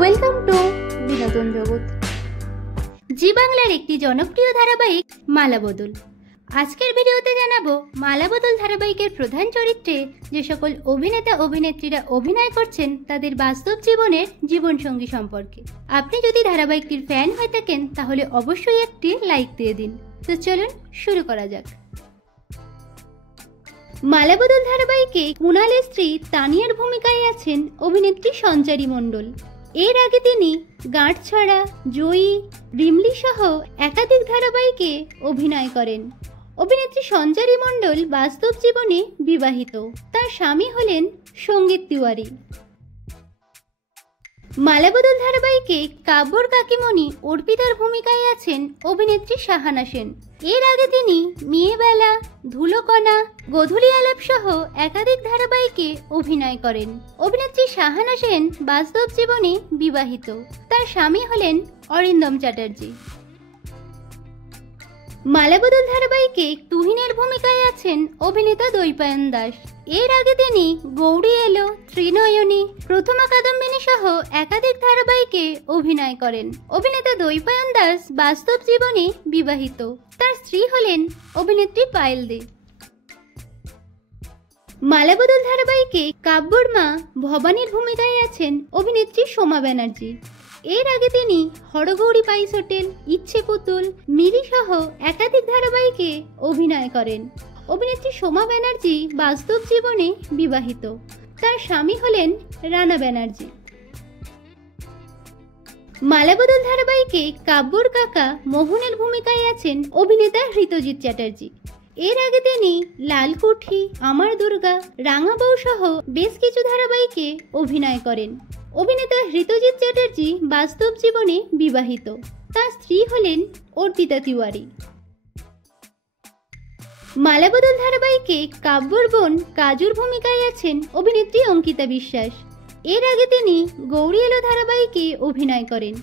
Welcome to বিনোদন জগৎ। জি বাংলার একটি জনপ্রিয় ধারাবাহিক মালাবদল। আজকের ভিডিওতে জানাবো মালাবদল ধারাবাহিকের প্রধান চরিত্রে যে সকল অভিনেতা অভিনেত্রীরা অভিনয় করছেন তাদের বাস্তব জীবনের জীবনসঙ্গী সম্পর্কে। আপনি যদি ধারাবাহিকটির ফ্যান হয়ে থাকেন তাহলে অবশ্যই একটি লাইক দিয়ে দিন। তো চলুন শুরু করা যাক। মালাবদল ধারাবাহিকে কুণালের স্ত্রী তানিয়ার ভূমিকায় আছেন অভিনেত্রী সঞ্চারী মণ্ডল। এর আগে তিনি গাঁটছড়া, জয়ী, রিমলি সহ একাধিক ধারাবাহিকে অভিনয় করেন। অভিনেত্রী সঞ্চারী মণ্ডল বাস্তব জীবনে বিবাহিত। তার স্বামী হলেন সঙ্গীত তিওয়ারি। মালাবদল ধারাবাহিকে কাব্যর কাকিমণি অর্পিতার ভূমিকায় আছেন অভিনেত্রী সাহানা সেন। এর আগে তিনি মেয়েবেলা, ধুলোকণা, গধূলি আলাপ সহ একাধিক ধারাবাহিকে অভিনয় করেন। অভিনেত্রী সাহানা সেন বাস্তব জীবনে বিবাহিত। তার স্বামী হলেন অরিন্দম চ্যাটার্জি। মালাবদল ধারাবাহিকে তুহিনের ভূমিকায় আছেন অভিনেতা দৈপায়ন দাস। এর আগে তিনি গৌরী এলো, ত্রিনয়নী, প্রথমা কাদম্বিনী সহ একাধিক ধারাবাহিকে অভিনয় করেন। অভিনেতা দৈপায়ন দাস বাস্তব জীবনে বিবাহিত। তার স্ত্রী হলেন অভিনেত্রী পায়েল দে। মালাবদল ধারাবাহিকে কাব্যর মা ভবানীর ভূমিকায় আছেন অভিনেত্রী সোমা ব্যানার্জি। এর আগে তিনি হরগৌরী পাইস হোটেল, ইচ্ছে পুতুল, মিরি সহ একাধিক ধারাবাহিকে অভিনয় করেন। অভিনেত্রী সোমা ব্যানার্জি বাস্তব জীবনে বিবাহিত। তার স্বামী হলেন রানা ব্যানার্জি। মালাবদল ধারাবাহিকে কাব্যর কাকা মোহনের ভূমিকায় আছেন অভিনেতা হৃতজিৎ চ্যাটার্জি। এর আগে তিনি লালকুঠি, আমার দুর্গা, রাঙা বউ সহ বেশ কিছু ধারাবাহিকে অভিনয় করেন। অভিনেতা হৃতজিৎ চ্যাটার্জি বাস্তব জীবনে বিবাহিত। তার স্ত্রী হলেন অর্পিতা তিওয়ারি। মালাবদল ধারাবাহিকে কাব্যর বোন কাজুর ভূমিকায় আছেন অভিনেত্রী অঙ্কিতা বিশ্বাস। এর আগে তিনি গৌরী এলো ধারাবাহিকে অভিনয় করেন।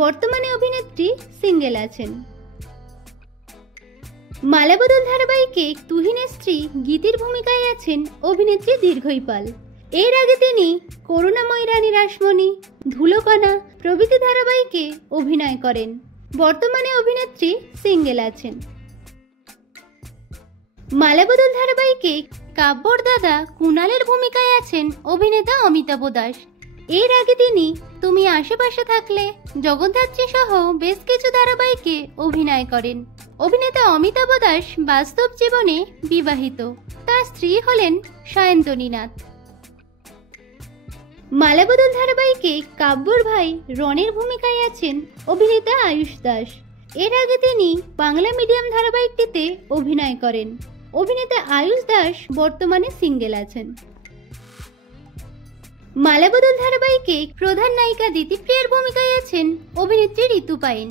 বর্তমানে অভিনেত্রী সিঙ্গেল আছেন। মালাবদল ধারাবাহিকে তুহিনের স্ত্রী গীতির ভূমিকায় আছেন অভিনেত্রী দীর্ঘই পাল। এর আগে তিনি করুণাময়ী রানী রাসমণি, ধুলোকণা প্রভৃতি ধারাবাহিকে অভিনয় করেন। বর্তমানে অভিনেত্রী সিঙ্গেল আছেন। মালাবদল ধারাবাহিকে কাব্যর দাদা কুণালের ভূমিকায় আছেন অভিনেতা অমিতাভ দাস। এর আগে তিনি তুমি আশেপাশে থাকলে, জগদ্ধাত্রী সহ বেশ কিছু ধারাবাহিকে অভিনয় করেন। অভিনেতা অমিতাভ দাস বাস্তব জীবনে বিবাহিত। তার স্ত্রী হলেন সায়ন্তনী নাথ। মালাবদল ধারাবাহিকে কাব্যর ভাই রনের ভূমিকায় আছেন অভিনেতা আয়ুষ দাস। এর আগে তিনি বাংলা মিডিয়াম ধারাবাহিকটিতে অভিনয় করেন। অভিনেতা আয়ুষ দাস বর্তমানে সিঙ্গেল আছেন। মালাবদল ধারাবাহিকে প্রধান নায়িকা দিতিপ্রিয়ার ভূমিকায় আছেন অভিনেত্রী ঋতু পাইন।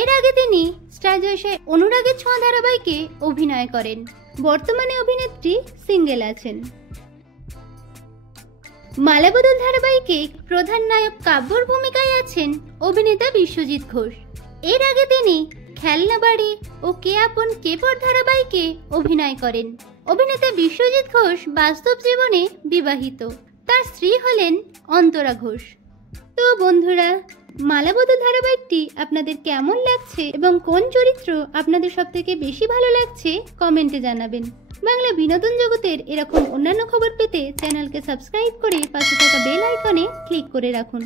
এর আগে তিনি স্টার জলসায় অনুরাগের ছোঁয়া ধারাবাহিকে অভিনয় করেন। বর্তমানে অভিনেত্রী সিঙ্গেল আছেন। মালাবদল ধারাবাহিকে প্রধান নায়ক কাব্যর ভূমিকায় আছেন অভিনেতা বিশ্বজিৎ ঘোষ। এর আগে তিনি খেলনা বাড়ি ও কে আপন কে পর ধারাবাহিকে অভিনয় করেন। অভিনেতা বিশ্বজিৎ ঘোষ বাস্তব জীবনে বিবাহিত। তার স্ত্রী হলেন অন্তরা ঘোষ। তো বন্ধুরা, মালাবদল ধারাবাহিকটি আপনাদের কেমন লাগছে এবং কোন চরিত্র আপনাদের সবথেকে বেশি ভালো লাগছে কমেন্টে জানাবেন। বাংলা বিনোদন জগতের এরকম অন্যান্য খবর পেতে চ্যানেলকে সাবস্ক্রাইব করে পাশে থাকা বেল আইকনে ক্লিক করে রাখুন।